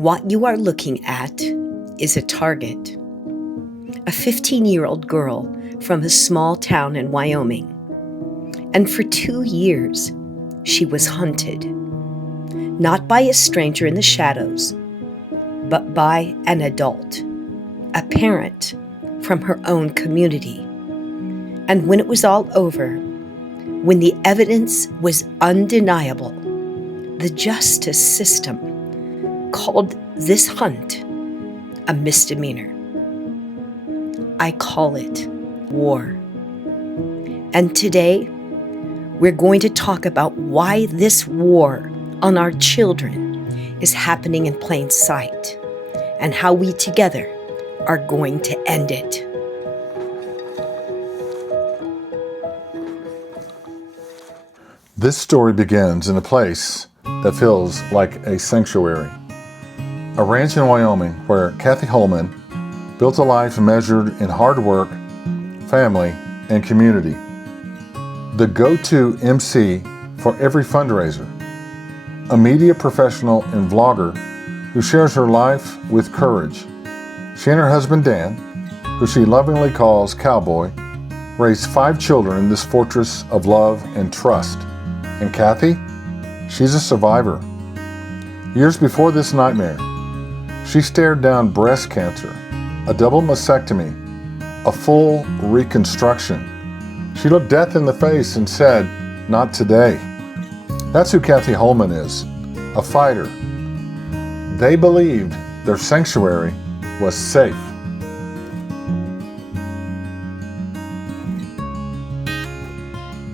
What you are looking at is a target. A 15-year-old girl from a small town in Wyoming. And for 2 years, she was hunted. Not by a stranger in the shadows, but by an adult, a parent from her own community. And when it was all over, when the evidence was undeniable, the justice system called this hunt a misdemeanor. I call it war. And today, we're going to talk about why this war on our children is happening in plain sight and how we together are going to end it. This story begins in a place that feels like a sanctuary. A ranch in Wyoming where Cathy Holman built a life measured in hard work, family, and community. The go-to MC for every fundraiser. A media professional and vlogger who shares her life with courage. She and her husband Dan, who she lovingly calls Cowboy, raised 5 children in this fortress of love and trust. And Cathy, she's a survivor. Years before this nightmare, she stared down breast cancer, a double mastectomy, a full reconstruction. She looked death in the face and said, "Not today." That's who Cathy Holman is, a fighter. They believed their sanctuary was safe.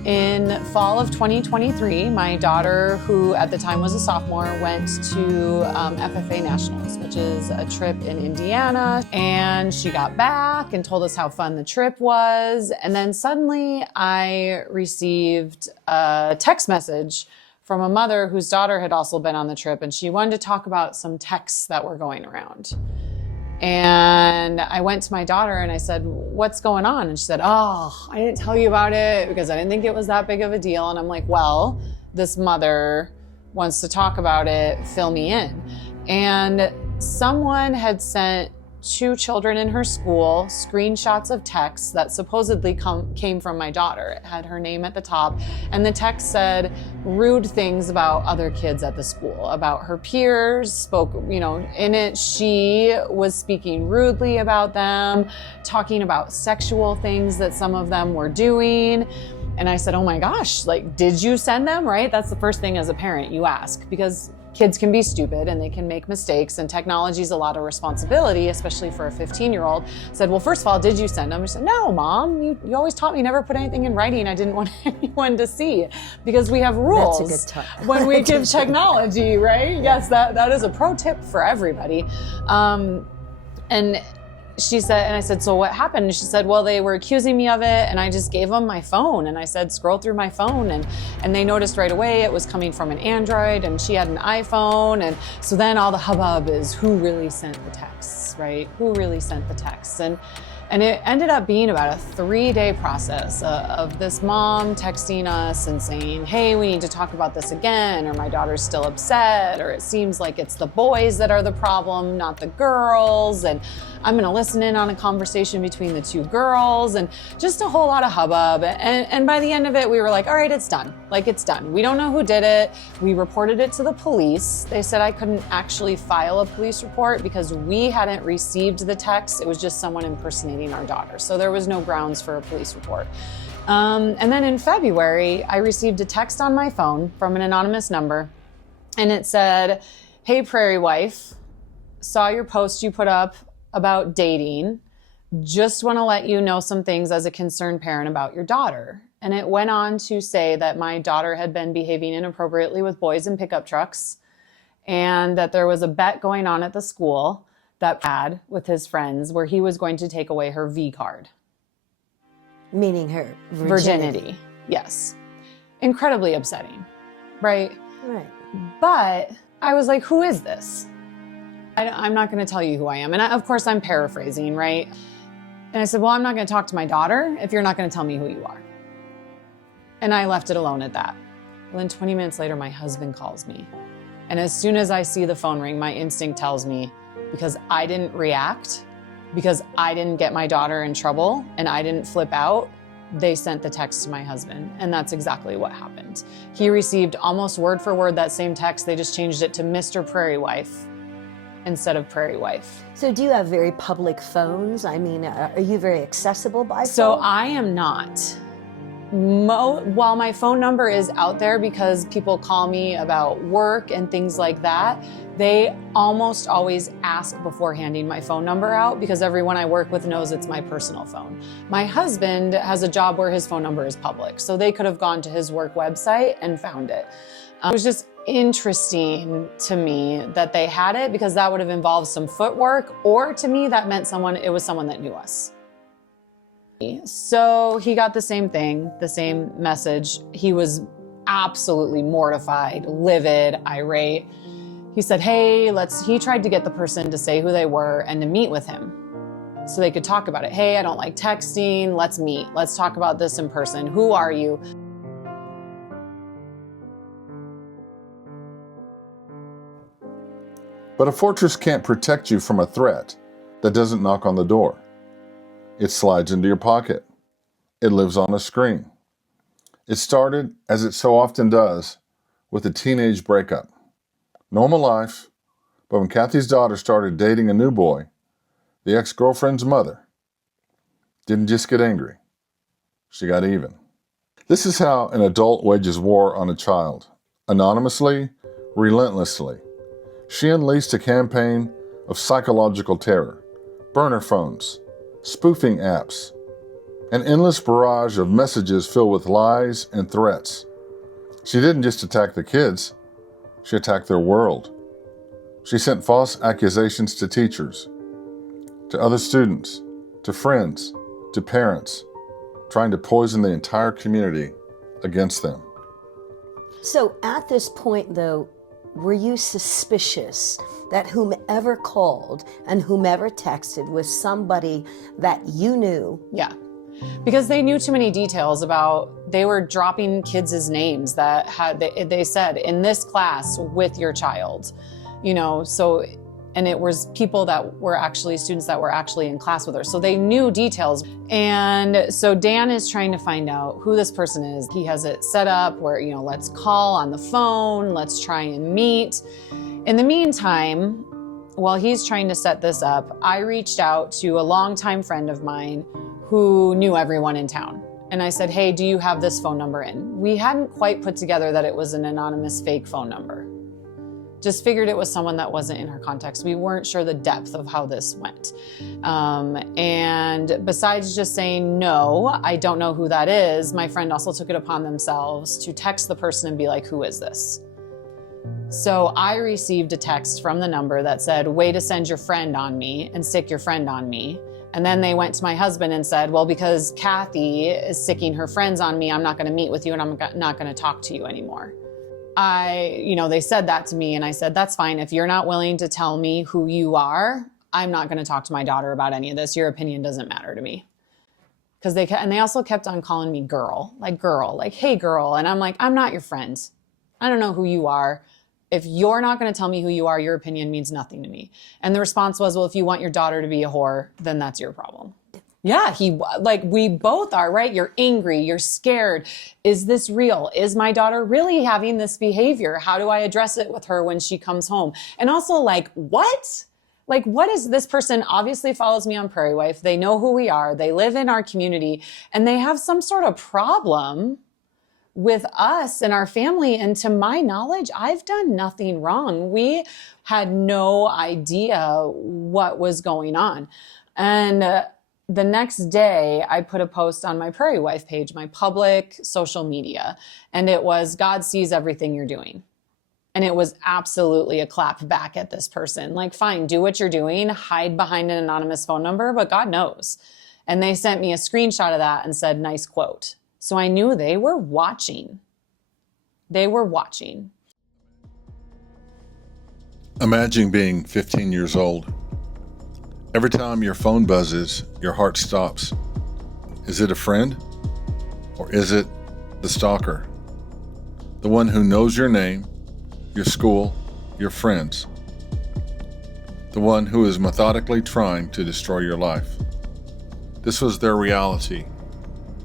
In fall of 2023, my daughter, who at the time was a sophomore, went to FFA Nationals, which is a trip in Indiana. And she got back and told us how fun the trip was. And then suddenly I received a text message from a mother whose daughter had also been on the trip. And she wanted to talk about some texts that were going around. And I went to my daughter and I said, "What's going on?" And she said, "Oh, I didn't tell you about it because I didn't think it was that big of a deal." And I'm like, "Well, this mother wants to talk about it, fill me in." And someone had sent 2 children in her school screenshots of texts that supposedly came from my daughter. It had her name at the top, and the text said rude things about other kids at the school, about her peers, spoke, in it she was speaking rudely about them, talking about sexual things that some of them were doing. And I said, "Oh my gosh, did you send them?" Right? That's the first thing as a parent you ask, because kids can be stupid and they can make mistakes, and technology is a lot of responsibility, especially for a 15-year-old. Said, "Well, first of all, did you send them?" I said, "No, Mom, you always taught me never put anything in writing I didn't want anyone to see, because we have rules." That's a good tip. When we give technology, right? Yes, that is a pro tip for everybody. And she said, and I said, "So what happened?" And she said, "Well, they were accusing me of it, and I just gave them my phone." And I said, "Scroll through my phone." And they noticed right away it was coming from an Android, and she had an iPhone. And so then all the hubbub is who really sent the texts, right? Who really sent the texts? And it ended up being about a 3-day process of this mom texting us and saying, "Hey, we need to talk about this again," or "My daughter's still upset," or "It seems like it's the boys that are the problem, not the girls," and "I'm gonna listen in on a conversation between the 2 girls," and just a whole lot of hubbub. And by the end of it, we were like, all right, it's done. It's done. We don't know who did it. We reported it to the police. They said I couldn't actually file a police report because we hadn't received the text. It was just someone impersonating our daughter. So there was no grounds for a police report. And then in February, I received a text on my phone from an anonymous number, and it said, "Hey, Prairie Wife, saw your post you put up about dating. Just want to let you know some things as a concerned parent about your daughter." And it went on to say that my daughter had been behaving inappropriately with boys in pickup trucks, and that there was a bet going on at the school that had with his friends where he was going to take away her V card. Meaning her Virginity. Yes. Incredibly upsetting, right? Right. But I was like, who is this? I'm not going to tell you who I am. And of course, I'm paraphrasing, right? And I said, "Well, I'm not going to talk to my daughter if you're not going to tell me who you are." And I left it alone at that. Well, then 20 minutes later, my husband calls me And as soon as I see the phone ring, my instinct tells me, because I didn't react, because I didn't get my daughter in trouble and I didn't flip out, they sent the text to my husband. And that's exactly what happened. He received almost word for word that same text. They just changed it to Mr. Prairie Wife instead of Prairie Wife. So do you have very public phones? I mean, are you very accessible by phone? So I am not. While my phone number is out there because people call me about work and things like that, they almost always ask before handing my phone number out because everyone I work with knows it's my personal phone. My husband has a job where his phone number is public, so they could have gone to his work website and found it. It was just interesting to me that they had it because that would have involved some footwork, or to me that meant it was someone that knew us. So he got the same thing, the same message. He was absolutely mortified, livid, irate. He said, hey, he tried to get the person to say who they were and to meet with him so they could talk about it. Hey, I don't like texting. Let's meet. Let's talk about this in person. Who are you? But a fortress can't protect you from a threat that doesn't knock on the door. It slides into your pocket. It lives on a screen. It started, as it so often does, with a teenage breakup. Normal life, but when Cathy's daughter started dating a new boy, the ex-girlfriend's mother didn't just get angry. She got even. This is how an adult wages war on a child. Anonymously, relentlessly. She unleashed a campaign of psychological terror, burner phones, spoofing apps, an endless barrage of messages filled with lies and threats. She didn't just attack the kids, she attacked their world. She sent false accusations to teachers, to other students, to friends, to parents, trying to poison the entire community against them. So at this point, though, were you suspicious that whomever called and whomever texted was somebody that you knew? Yeah, because they knew too many details they were dropping kids' names that they said, in this class with your child, and it was people that were actually students that were actually in class with her. So they knew details. And so Dan is trying to find out who this person is. He has it set up where, let's call on the phone, let's try and meet. In the meantime, while he's trying to set this up, I reached out to a longtime friend of mine who knew everyone in town. And I said, hey, do you have this phone number in? We hadn't quite put together that it was an anonymous fake phone number. Just figured it was someone that wasn't in her context. We weren't sure the depth of how this went. And besides just saying, no, I don't know who that is, my friend also took it upon themselves to text the person and be like, who is this? So I received a text from the number that said, way to send your friend on me and sick your friend on me. And then they went to my husband and said, well, because Cathy is sicking her friends on me, I'm not gonna meet with you and I'm not gonna talk to you anymore. They said that to me and I said, that's fine. If you're not willing to tell me who you are, I'm not going to talk to my daughter about any of this. Your opinion doesn't matter to me. Because they also kept on calling me girl, like, hey girl. And I'm like, I'm not your friend. I don't know who you are. If you're not going to tell me who you are, your opinion means nothing to me. And the response was, well, if you want your daughter to be a whore, then that's your problem. Yeah, we both are, right? You're angry, you're scared. Is this real? Is my daughter really having this behavior? How do I address it with her when she comes home? And also what? What is this person obviously follows me on Prairie Wife. They know who we are. They live in our community and they have some sort of problem with us and our family. And to my knowledge, I've done nothing wrong. We had no idea what was going on. And the next day, I put a post on my Prairie Wife page, my public social media, and it was, God sees everything you're doing. And it was absolutely a clap back at this person. Like, fine, do what you're doing, hide behind an anonymous phone number, but God knows. And they sent me a screenshot of that and said, nice quote. So I knew they were watching. They were watching. Imagine being 15 years old. Every time your phone buzzes, your heart stops. Is it a friend? Or is it, the, the stalker, the one who knows your name, your school, your friends, the one who is methodically trying to destroy your life. This was their reality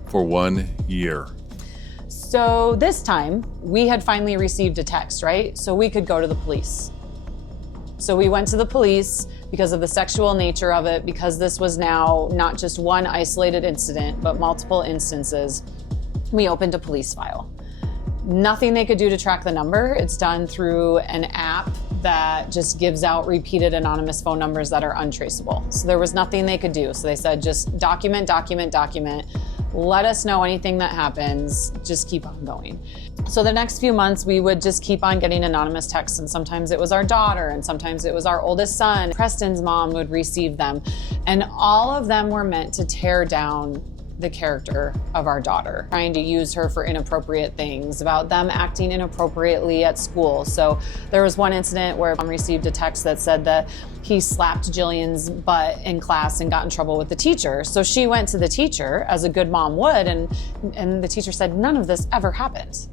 for 1 year. So this time, we had finally received a text, right? So we could go to the police. So we went to the police because of the sexual nature of it, because this was now not just one isolated incident, but multiple instances. We opened a police file. Nothing they could do to track the number. It's done through an app that just gives out repeated anonymous phone numbers that are untraceable. So there was nothing they could do. So they said, just document. Let us know anything that happens, just keep on going. So the next few months, we would just keep on getting anonymous texts, and sometimes it was our daughter, and sometimes it was our oldest son. Preston's mom would receive them, and all of them were meant to tear down the character of our daughter, trying to use her for inappropriate things, about them acting inappropriately at school. So there was one incident where mom received a text that said that he slapped Jillian's butt in class and got in trouble with the teacher. So she went to the teacher, as a good mom would, and the teacher said, none of this ever happened.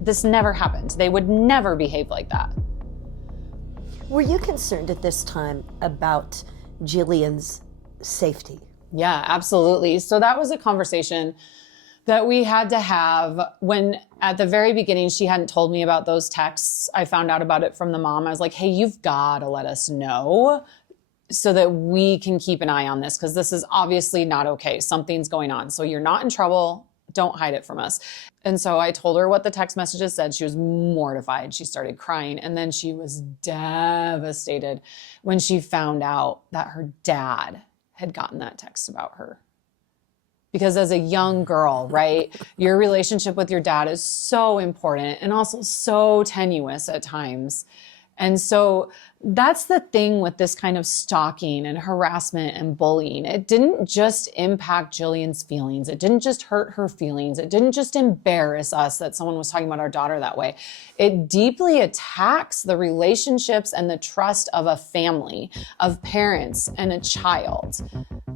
This never happened. They would never behave like that. Were you concerned at this time about Jillian's safety? Yeah, absolutely. So that was a conversation that we had to have when, at the very beginning, she hadn't told me about those texts. I found out about it from the mom. I was like, hey, you've got to let us know so that we can keep an eye on this, because this is obviously not okay. Something's going on. So you're not in trouble. Don't hide it from us. And so I told her what the text messages said. She was mortified. She started crying. And then she was devastated when she found out that her dad had gotten that text about her. Because as a young girl, right, your relationship with your dad is so important and also so tenuous at times. And so that's the thing with this kind of stalking and harassment and bullying. It didn't just impact Jillian's feelings. It didn't just hurt her feelings. It didn't just embarrass us that someone was talking about our daughter that way. It deeply attacks the relationships and the trust of a family, of parents and a child.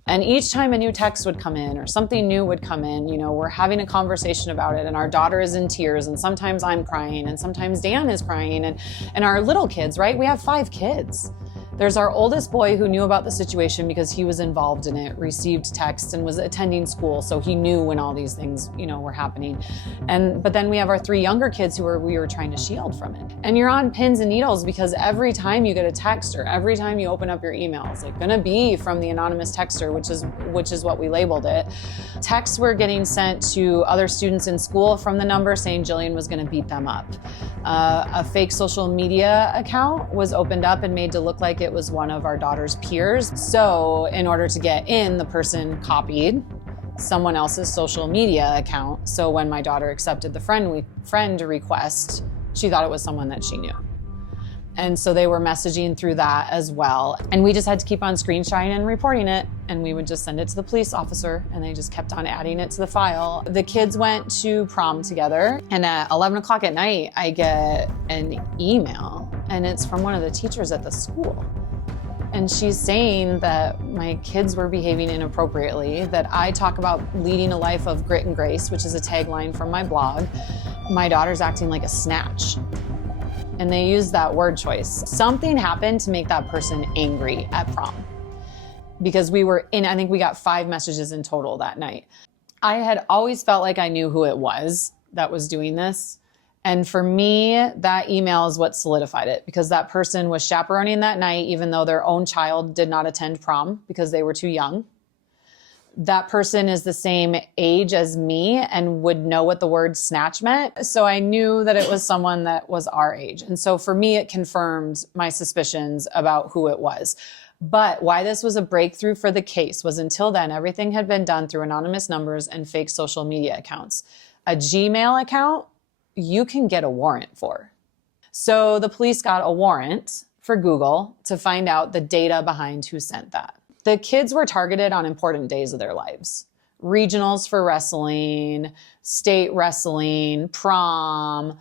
And each time a new text would come in or something new would come in, you know, we're having a conversation about it, and our daughter is in tears, and sometimes I'm crying, and sometimes Dan is crying, and our little kids, right? We have 5 kids. There's our oldest boy who knew about the situation because he was involved in it, received texts, and was attending school, so he knew when all these things, you know, were happening. But then we have our 3 younger kids we were trying to shield from it. And you're on pins and needles, because every time you get a text or every time you open up your email, it's like gonna be from the anonymous texter, which is what we labeled it. Texts were getting sent to other students in school from the number saying Jillian was gonna beat them up. A fake social media account was opened up and made to look like it was one of our daughter's peers. So in order to get in, the person copied someone else's social media account. So when my daughter accepted the friend request, she thought it was someone that she knew. And so they were messaging through that as well. And we just had to keep on screenshotting and reporting it. And we would just send it to the police officer, and they just kept on adding it to the file. The kids went to prom together, and at 11 o'clock at night, I get an email, and it's from one of the teachers at the school. And she's saying that my kids were behaving inappropriately, that I talk about leading a life of grit and grace, which is a tagline from my blog. My daughter's acting like a snatch. And they used that word choice. Something happened to make that person angry at prom. Because I think we got 5 messages in total that night. I had always felt like I knew who it was that was doing this. And for me, that email is what solidified it, because that person was chaperoning that night, even though their own child did not attend prom because they were too young. That person is the same age as me and would know what the word snatch meant. So I knew that it was someone that was our age. And so for me, it confirmed my suspicions about who it was. But why this was a breakthrough for the case was, until then, everything had been done through anonymous numbers and fake social media accounts. A Gmail account, you can get a warrant for. So the police got a warrant for Google to find out the data behind who sent that. The kids were targeted on important days of their lives. Regionals for wrestling, state wrestling, prom.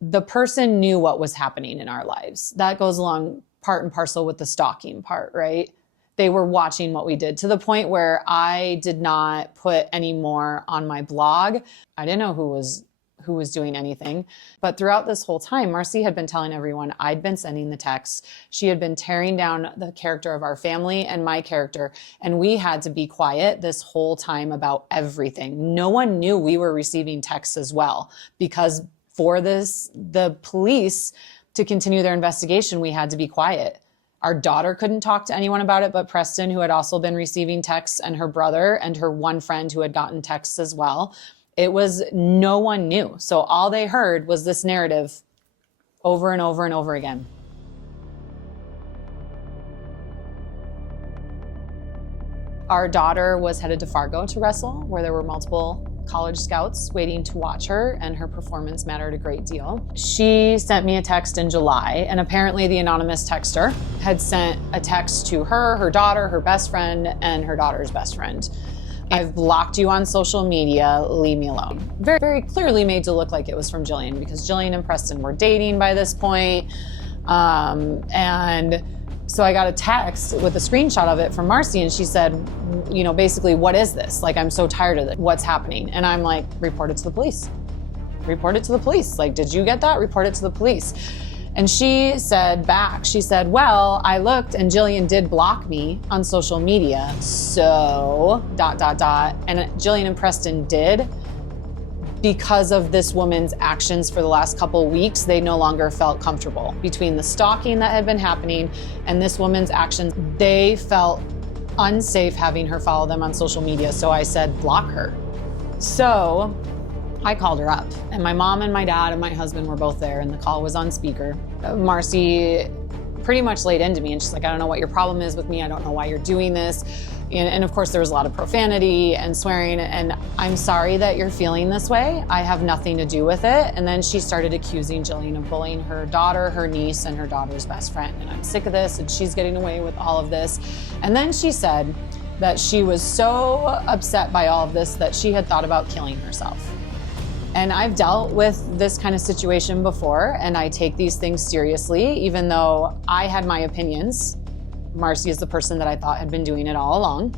The person knew what was happening in our lives. That goes along part and parcel with the stalking part, right? They were watching what we did, to the point where I did not put any more on my blog. I didn't know who who was doing anything. But throughout this whole time, Marcy had been telling everyone I'd been sending the texts. She had been tearing down the character of our family and my character. And we had to be quiet this whole time about everything. No one knew we were receiving texts as well, because for the police to continue their investigation, we had to be quiet. Our daughter couldn't talk to anyone about it but Preston, who had also been receiving texts, and her brother and her one friend who had gotten texts as well. It was, no one knew. So all they heard was this narrative over and over and over again. Our daughter was headed to Fargo to wrestle, where there were multiple college scouts waiting to watch her, and her performance mattered a great deal. She sent me a text in July, and apparently the anonymous texter had sent a text to her, her daughter, her best friend, and her daughter's best friend. I've blocked you on social media, leave me alone. Very, very clearly made to look like it was from Jillian, because Jillian and Preston were dating by this point. And so I got a text with a screenshot of it from Marcy, and she said, you know, basically, what is this? Like, I'm so tired of it. What's happening? And I'm like, report it to the police. Report it to the police. Like, did you get that? Report it to the police. And she said back, she said, well, I looked and Jillian did block me on social media. So, ... And Jillian and Preston did. Because of this woman's actions for the last couple of weeks, they no longer felt comfortable. Between the stalking that had been happening and this woman's actions, they felt unsafe having her follow them on social media. So I said, block her. So I called her up, and my mom and my dad and my husband were both there, and the call was on speaker. Marcy pretty much laid into me, and she's like, I don't know what your problem is with me. I don't know why you're doing this. And of course, there was a lot of profanity and swearing, and I'm sorry that you're feeling this way. I have nothing to do with it. And then she started accusing Jillian of bullying her daughter, her niece, and her daughter's best friend. And I'm sick of this, and she's getting away with all of this. And then she said that she was so upset by all of this that she had thought about killing herself. And I've dealt with this kind of situation before, and I take these things seriously, even though I had my opinions. Marcy is the person that I thought had been doing it all along.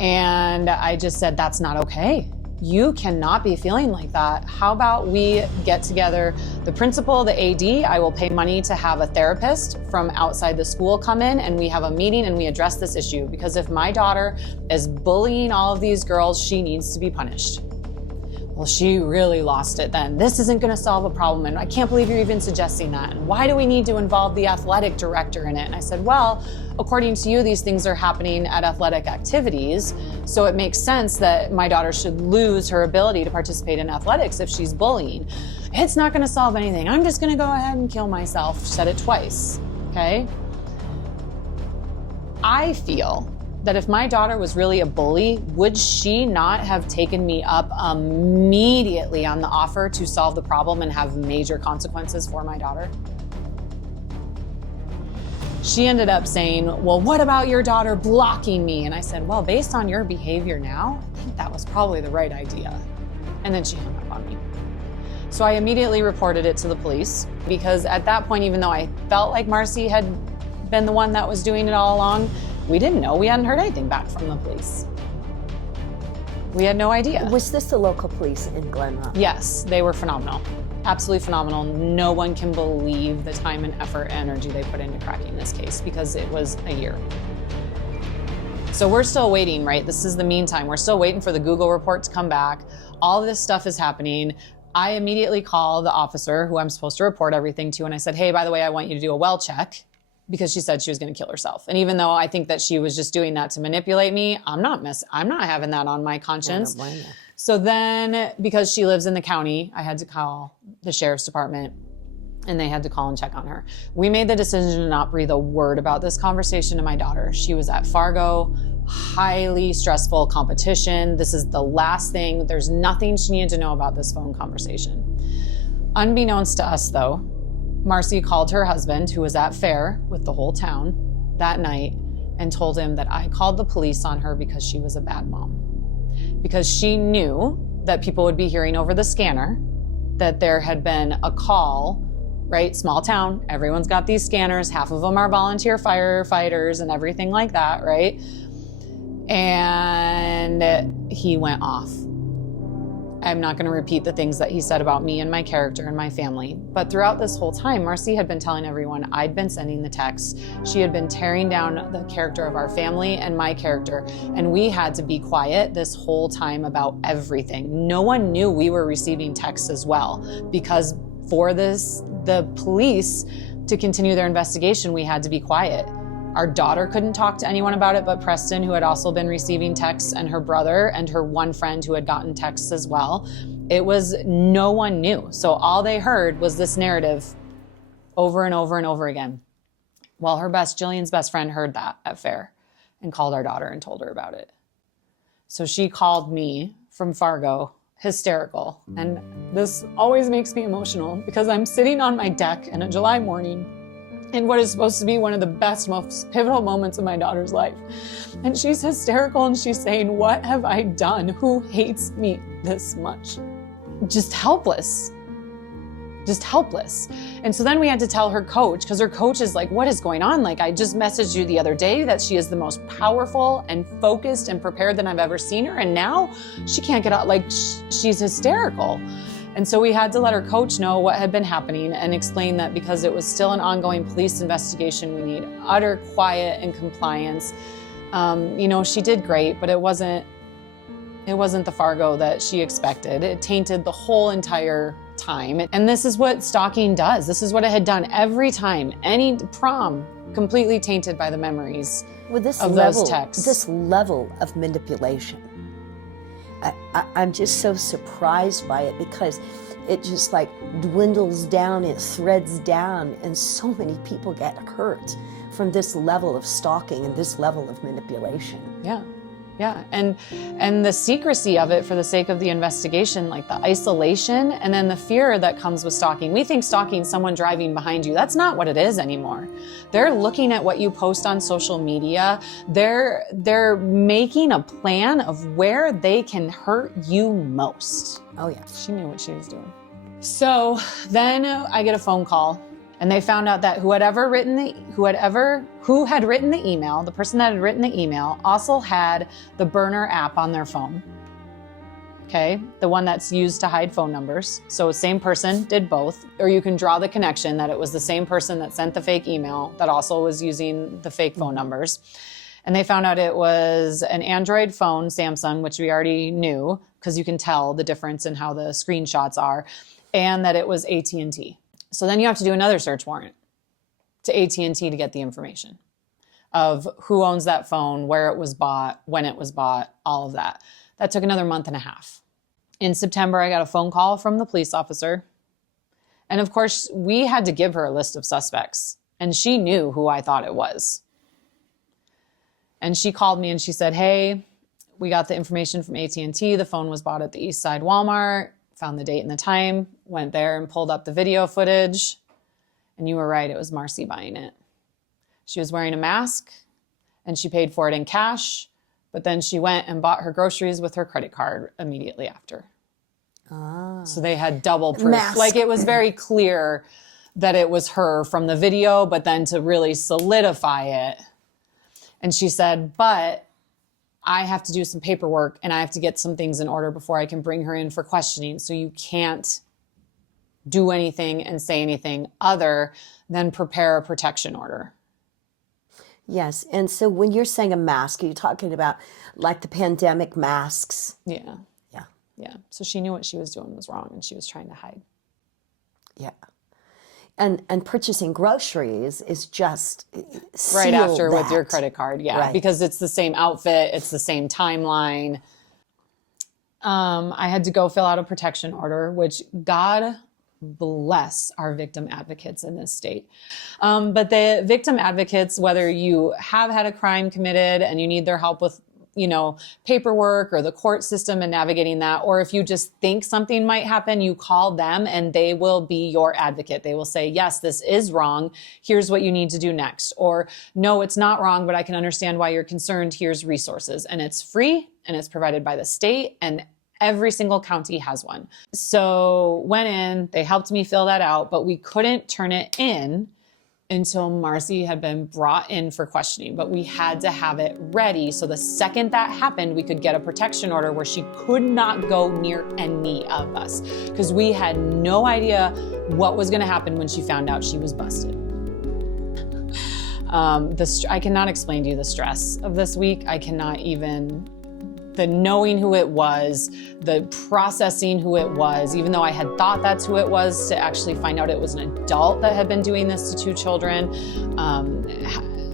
And I just said, that's not okay. You cannot be feeling like that. How about we get together, the principal, the AD, I will pay money to have a therapist from outside the school come in, and we have a meeting and we address this issue. Because if my daughter is bullying all of these girls, she needs to be punished. Well, she really lost it then. This isn't gonna solve a problem, and I can't believe you're even suggesting that. And why do we need to involve the athletic director in it? And I said, well, according to you, these things are happening at athletic activities, so it makes sense that my daughter should lose her ability to participate in athletics if she's bullying. It's not gonna solve anything. I'm just gonna go ahead and kill myself. She said it twice, okay? I feel that if my daughter was really a bully, would she not have taken me up immediately on the offer to solve the problem and have major consequences for my daughter? She ended up saying, well, what about your daughter blocking me? And I said, well, based on your behavior now, I think that was probably the right idea. And then she hung up on me. So I immediately reported it to the police, because at that point, even though I felt like Marcy had been the one that was doing it all along, we didn't know. We hadn't heard anything back from the police. We had no idea. Was this the local police in Glen Rock? Yes, they were phenomenal. Absolutely phenomenal. No one can believe the time and effort and energy they put into cracking this case, because it was a year. So we're still waiting, right? This is the meantime. We're still waiting for the Google report to come back. All this stuff is happening. I immediately call the officer who I'm supposed to report everything to, and I said, hey, by the way, I want you to do a well check, because she said she was going to kill herself. And even though I think that she was just doing that to manipulate me, I'm not having that on my conscience. I don't blame you. So then, because she lives in the county, I had to call the sheriff's department, and they had to call and check on her. We made the decision to not breathe a word about this conversation to my daughter. She was at Fargo, highly stressful competition. This is the last thing. There's nothing she needed to know about this phone conversation. Unbeknownst to us, though, Marcy called her husband, who was at fair with the whole town that night, and told him that I called the police on her because she was a bad mom. Because she knew that people would be hearing over the scanner that there had been a call, right? Small town, everyone's got these scanners, half of them are volunteer firefighters and everything like that, right? And he went off. I'm not going to repeat the things that he said about me and my character and my family. But throughout this whole time, Marcy had been telling everyone I'd been sending the texts. She had been tearing down the character of our family and my character. And we had to be quiet this whole time about everything. No one knew we were receiving texts as well, because for the police to continue their investigation, we had to be quiet. Our daughter couldn't talk to anyone about it but Preston, who had also been receiving texts, and her brother and her one friend who had gotten texts as well. No one knew. So all they heard was this narrative over and over and over again. Well, Jillian's best friend heard that at Fair and called our daughter and told her about it. So she called me from Fargo, hysterical. And this always makes me emotional because I'm sitting on my deck in a July morning in what is supposed to be one of the best, most pivotal moments of my daughter's life. And she's hysterical and she's saying, what have I done? Who hates me this much? Just helpless. Just helpless. And so then we had to tell her coach, because her coach is like, what is going on? Like, I just messaged you the other day that she is the most powerful and focused and prepared than I've ever seen her. And now she can't get out, like she's hysterical. And so we had to let her coach know what had been happening and explain that because it was still an ongoing police investigation, we need utter quiet and compliance. She did great, but it wasn't the Fargo that she expected. It tainted the whole entire time. And this is what stalking does. This is what it had done every time. Any prom, completely tainted by the memories With this of level, those texts. this level of manipulation, I'm just so surprised by it because it just like dwindles down, it threads down, and so many people get hurt from this level of stalking and this level of manipulation. Yeah, and the secrecy of it for the sake of the investigation, like the isolation, and then the fear that comes with stalking. We think stalking is someone driving behind you. That's not what it is anymore. They're looking at what you post on social media. They're making a plan of where they can hurt you most. Oh yeah. She knew what she was doing. So then I get a phone call. And they found out that who had written the email, the person that had written the email, also had the burner app on their phone. Okay, the one that's used to hide phone numbers. So same person did both, or you can draw the connection that it was the same person that sent the fake email that also was using the fake phone numbers. And they found out it was an Android phone, Samsung, which we already knew because you can tell the difference in how the screenshots are, and that it was AT&T. So then you have to do another search warrant to AT&T to get the information of who owns that phone, where it was bought, when it was bought, all of that. That took another month and a half. In September, I got a phone call from the police officer. And of course, we had to give her a list of suspects. And she knew who I thought it was. And she called me and she said, hey, we got the information from AT&T. The phone was bought at the East Side Walmart. Found the date and the time, went there and pulled up the video footage. And you were right, it was Marcy buying it. She was wearing a mask and she paid for it in cash, but then she went and bought her groceries with her credit card immediately after. So they had double proof. Mask. Like it was very clear that it was her from the video, but then to really solidify it. And she said, but I have to do some paperwork and I have to get some things in order before I can bring her in for questioning. So you can't do anything and say anything other than prepare a protection order. Yes, and so when you're saying a mask, are you talking about like the pandemic masks? Yeah. Yeah. Yeah. So she knew what she was doing was wrong and she was trying to hide. Yeah. And purchasing groceries is just Right after that. with your credit card. Yeah. Right. Because it's the same outfit. It's the same timeline. I had to go fill out a protection order, which God bless our victim advocates in this state. But the victim advocates, whether you have had a crime committed and you need their help with, paperwork or the court system and navigating that, or if you just think something might happen, you call them and they will be your advocate. They will say, yes, this is wrong. Here's what you need to do next. Or no, it's not wrong, but I can understand why you're concerned. Here's resources. And it's free and it's provided by the state, and every single county has one. So went in, they helped me fill that out, but we couldn't turn it in until Marcy had been brought in for questioning, but we had to have it ready. So the second that happened, we could get a protection order where she could not go near any of us, because we had no idea what was going to happen when she found out she was busted. I cannot explain to you the stress of this week. I cannot even, the knowing who it was, the processing who it was, even though I had thought that's who it was, to actually find out it was an adult that had been doing this to two children.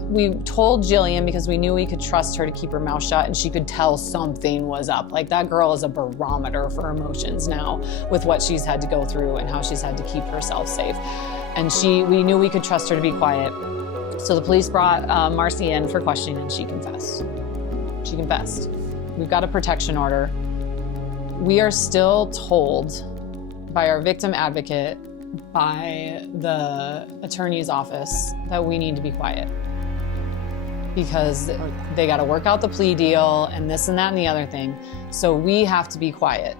We told Jillian because we knew we could trust her to keep her mouth shut, and she could tell something was up. Like, that girl is a barometer for emotions now with what she's had to go through and how she's had to keep herself safe. And we knew we could trust her to be quiet. So the police brought Marcy in for questioning, and she confessed. She confessed. We've got a protection order. We are still told by our victim advocate, by the attorney's office, that we need to be quiet because they got to work out the plea deal and this and that and the other thing. So we have to be quiet.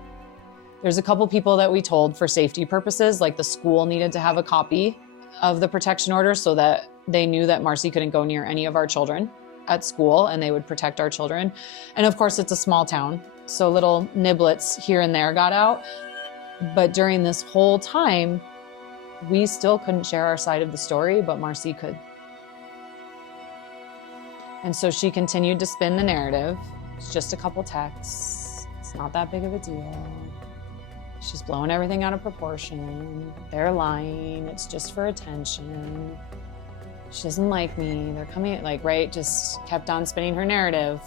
There's a couple people that we told for safety purposes, like the school needed to have a copy of the protection order so that they knew that Marcy couldn't go near any of our children at school and they would protect our children. And of course, it's a small town, so little niblets here and there got out. But during this whole time, we still couldn't share our side of the story, but Marcy could. And so she continued to spin the narrative. It's just a couple texts. It's not that big of a deal. She's blowing everything out of proportion. They're lying. It's just for attention. She doesn't like me. They're coming, like, right? Just kept on spinning her narrative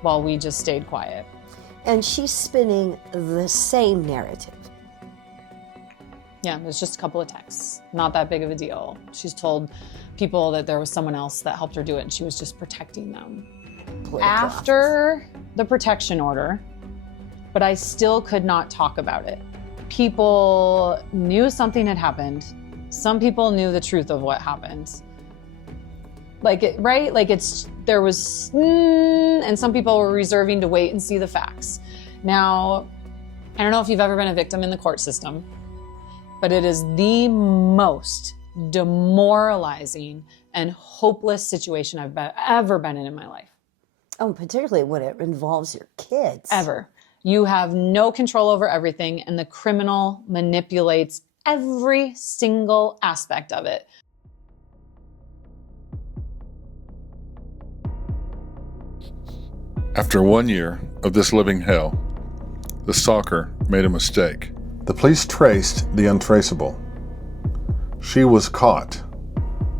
while we just stayed quiet. And she's spinning the same narrative. Yeah, there's just a couple of texts. Not that big of a deal. She's told people that there was someone else that helped her do it, and she was just protecting them. After the protection order, but I still could not talk about it. People knew something had happened. Some people knew the truth of what happened. Right? Like there was, and some people were reserving to wait and see the facts. Now, I don't know if you've ever been a victim in the court system, but it is the most demoralizing and hopeless situation I've ever been in my life. Oh, particularly when it involves your kids. Ever. You have no control over everything, and the criminal manipulates every single aspect of it. After 1 year of this living hell, the stalker made a mistake. The police traced the untraceable. She was caught.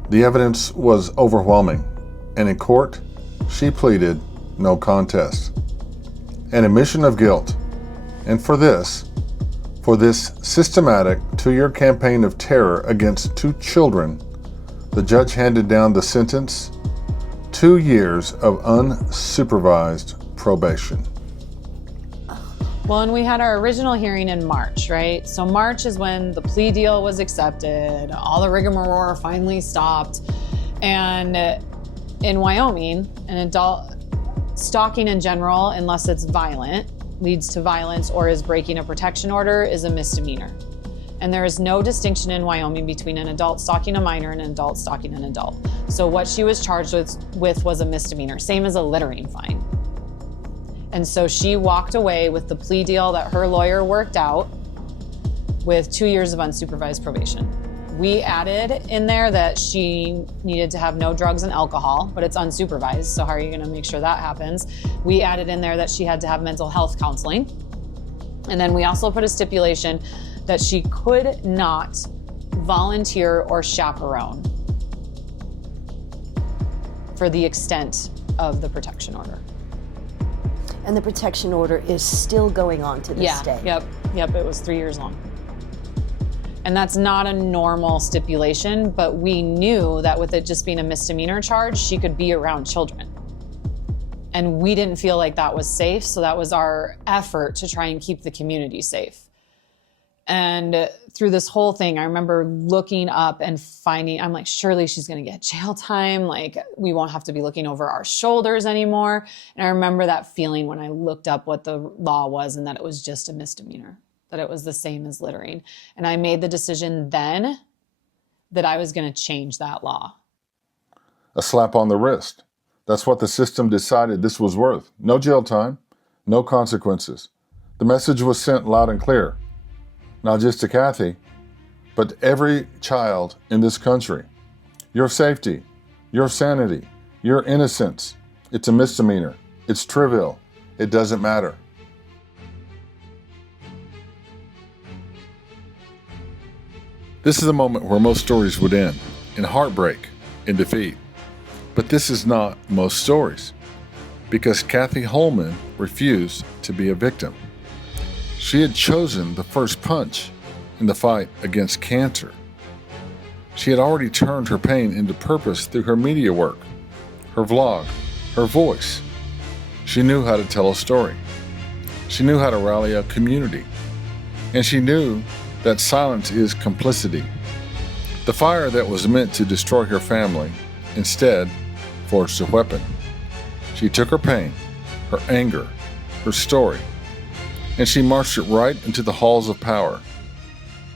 The evidence was overwhelming, and in court, she pleaded no contest. An admission of guilt. And for this systematic 2-year campaign of terror against 2 children, the judge handed down the sentence: 2 years of unsupervised probation. Well, and we had our original hearing in March, right? So March is when the plea deal was accepted, all the rigmarole finally stopped. And in Wyoming, an adult stalking in general, unless it's violent, leads to violence or is breaking a protection order, is a misdemeanor. And there is no distinction in Wyoming between an adult stalking a minor and an adult stalking an adult. So what she was charged with was a misdemeanor, same as a littering fine. And so she walked away with the plea deal that her lawyer worked out with 2 years of unsupervised probation. We added in there that she needed to have no drugs and alcohol, but it's unsupervised, so how are you gonna make sure that happens? We added in there that she had to have mental health counseling. And then we also put a stipulation that she could not volunteer or chaperone for the extent of the protection order. And the protection order is still going on to this day. Yep, it was 3 years long. And that's not a normal stipulation, but we knew that with it just being a misdemeanor charge, she could be around children. And we didn't feel like that was safe, so that was our effort to try and keep the community safe. And through this whole thing, I remember looking up and finding, I'm like, surely she's gonna get jail time. Like, we won't have to be looking over our shoulders anymore. And I remember that feeling when I looked up what the law was and that it was just a misdemeanor, that it was the same as littering. And I made the decision then that I was going to change that law. A slap on the wrist. That's what the system decided this was worth. No jail time, no consequences. The message was sent loud and clear, not just to Cathy, but to every child in this country. Your safety, your sanity, your innocence. It's a misdemeanor. It's trivial. It doesn't matter. This is the moment where most stories would end, in heartbreak, in defeat. But this is not most stories, because Cathy Holman refused to be a victim. She had chosen the first punch in the fight against cancer. She had already turned her pain into purpose through her media work, her vlog, her voice. She knew how to tell a story. She knew how to rally a community. And she knew that silence is complicity. The fire that was meant to destroy her family instead forged a weapon. She took her pain, her anger, her story, and she marched it right into the halls of power.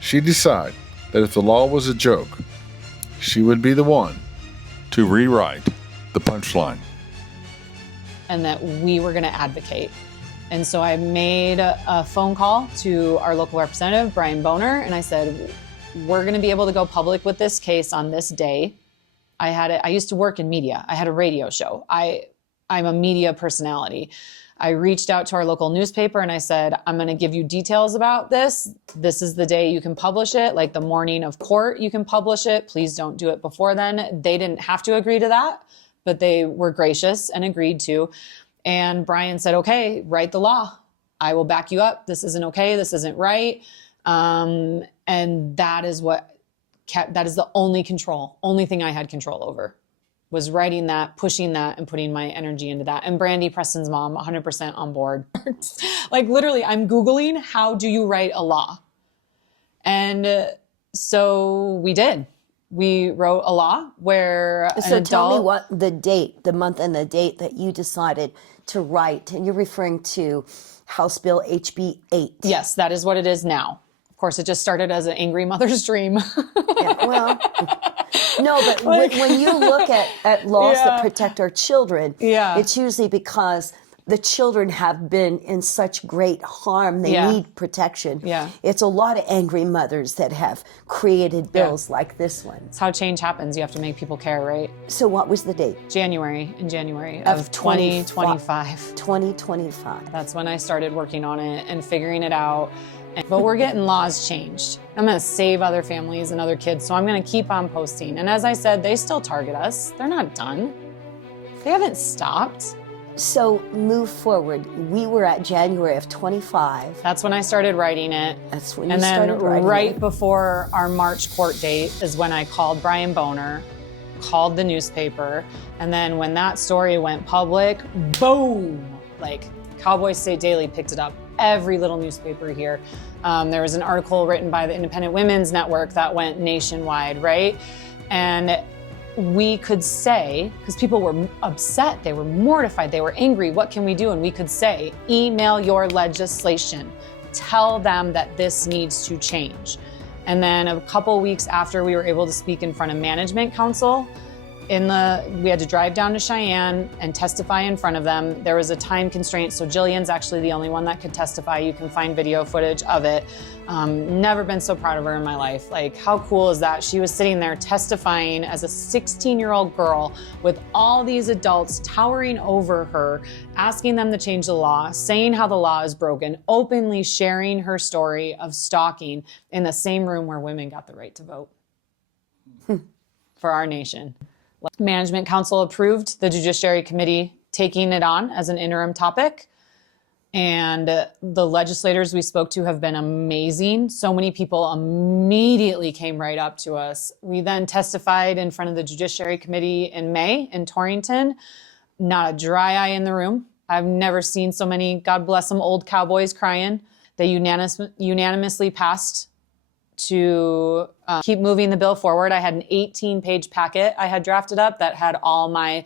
She decided that if the law was a joke, she would be the one to rewrite the punchline. And that we were going to advocate. And so I made a phone call to our local representative, Brian Boner, and I said, we're going to be able to go public with this case on this day. I used to work in media. I had a radio show. I'm a media personality. I reached out to our local newspaper and I said, I'm going to give you details about this. This is the day you can publish it. Like the morning of court, you can publish it. Please don't do it before then. They didn't have to agree to that, but they were gracious and agreed to. And Brian said, okay, write the law. I will back you up. This isn't okay. This isn't right. And that is the only thing I had control over, was writing that, pushing that, and putting my energy into that. And Brandy, Preston's mom, 100% on board. Like literally, I'm Googling, how do you write a law? And so we did. We wrote a law where tell me what the date, the month and the date that you decided to write. And you're referring to House Bill HB 8. Yes, that is what it is now. Of course, it just started as an angry mother's dream. Yeah, well, no, but when you look at laws that protect our children, it's usually because the children have been in such great harm. They need protection. Yeah. It's a lot of angry mothers that have created bills like this one. It's how change happens. You have to make people care, right? So what was the date? January of 2025. 2025. That's when I started working on it and figuring it out. But we're getting laws changed. I'm going to save other families and other kids, so I'm going to keep on posting. And as I said, they still target us. They're not done. They haven't stopped. So move forward. We were at January of 25. That's when I started writing it. That's when you started writing it. And then right before our March court date is when I called Brian Boner, called the newspaper, and then when that story went public, boom! Like Cowboy State Daily picked it up. Every little newspaper here. There was an article written by the Independent Women's Network that went nationwide, right? And we could say, because people were upset, they were mortified, they were angry, what can we do? And we could say, email your legislation. Tell them that this needs to change. And then a couple weeks after we were able to speak in front of Management Council, we had to drive down to Cheyenne and testify in front of them. There was a time constraint, so Jillian's actually the only one that could testify. You can find video footage of it. Never been so proud of her in my life. Like, how cool is that? She was sitting there testifying as a 16-year-old girl with all these adults towering over her, asking them to change the law, saying how the law is broken, openly sharing her story of stalking in the same room where women got the right to vote for our nation. Management Council approved the Judiciary Committee taking it on as an interim topic. And the legislators we spoke to have been amazing. So many people immediately came right up to us. We then testified in front of the Judiciary Committee in May in Torrington. Not a dry eye in the room. I've never seen so many, God bless them, old cowboys crying. They unanimously passed to keep moving the bill forward. I had an 18-page packet I had drafted up that had all my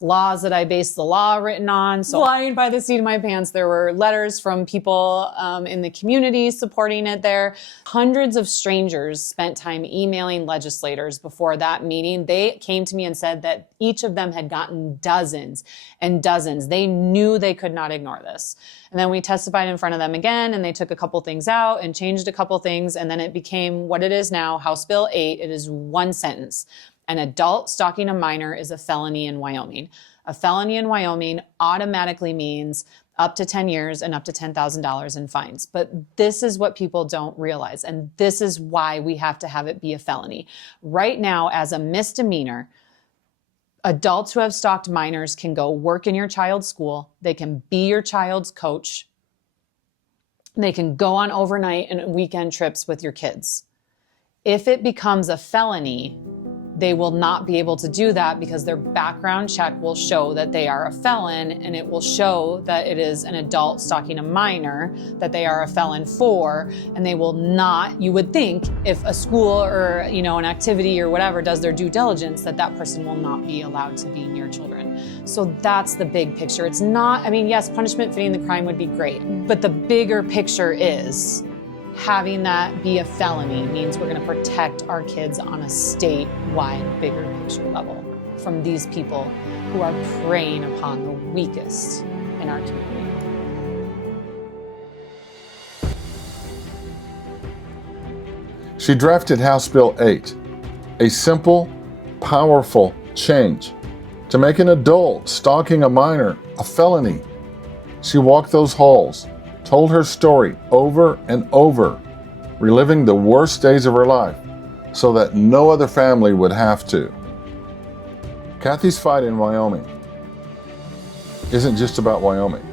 laws that I based the law written on. So flying by the seat of my pants, there were letters from people in the community supporting it there. Hundreds of strangers spent time emailing legislators before that meeting. They came to me and said that each of them had gotten dozens and dozens. They knew they could not ignore this. And then we testified in front of them again, and they took a couple things out and changed a couple things, and then it became what it is now, House Bill 8. It is one sentence. An adult stalking a minor is a felony in Wyoming. A felony in Wyoming automatically means up to 10 years and up to $10,000 in fines. But this is what people don't realize, and this is why we have to have it be a felony. Right now, as a misdemeanor, adults who have stalked minors can go work in your child's school. They can be your child's coach. They can go on overnight and weekend trips with your kids. If it becomes a felony, they will not be able to do that because their background check will show that they are a felon, and it will show that it is an adult stalking a minor that they are a felon for, and they will not, you would think, if a school or, an activity or whatever does their due diligence, that that person will not be allowed to be near children. So that's the big picture. It's not, yes, punishment fitting the crime would be great, but the bigger picture is having that be a felony means we're going to protect our kids on a statewide, bigger picture level from these people who are preying upon the weakest in our community. She drafted House Bill 8, a simple, powerful change to make an adult stalking a minor a felony. She walked those halls, told her story over and over, reliving the worst days of her life so that no other family would have to. Cathy's fight in Wyoming isn't just about Wyoming.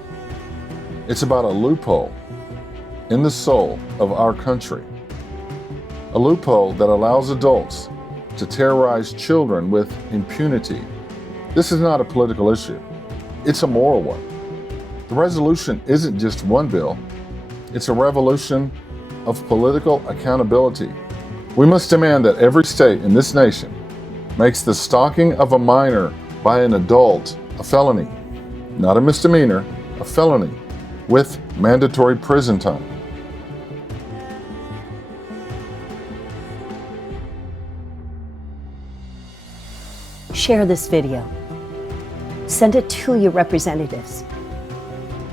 It's about a loophole in the soul of our country. A loophole that allows adults to terrorize children with impunity. This is not a political issue. It's a moral one. The resolution isn't just one bill, it's a revolution of political accountability. We must demand that every state in this nation makes the stalking of a minor by an adult a felony, not a misdemeanor, a felony, with mandatory prison time. Share this video. Send it to your representatives.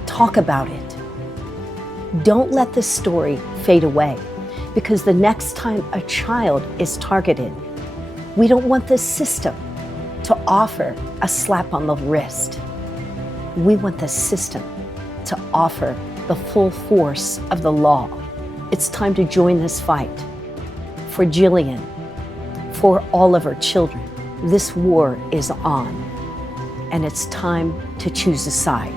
Talk about it. Don't let this story fade away, because the next time a child is targeted, we don't want the system to offer a slap on the wrist. We want the system to offer the full force of the law. It's time to join this fight for Jillian, for all of our children. This war is on, and it's time to choose a side.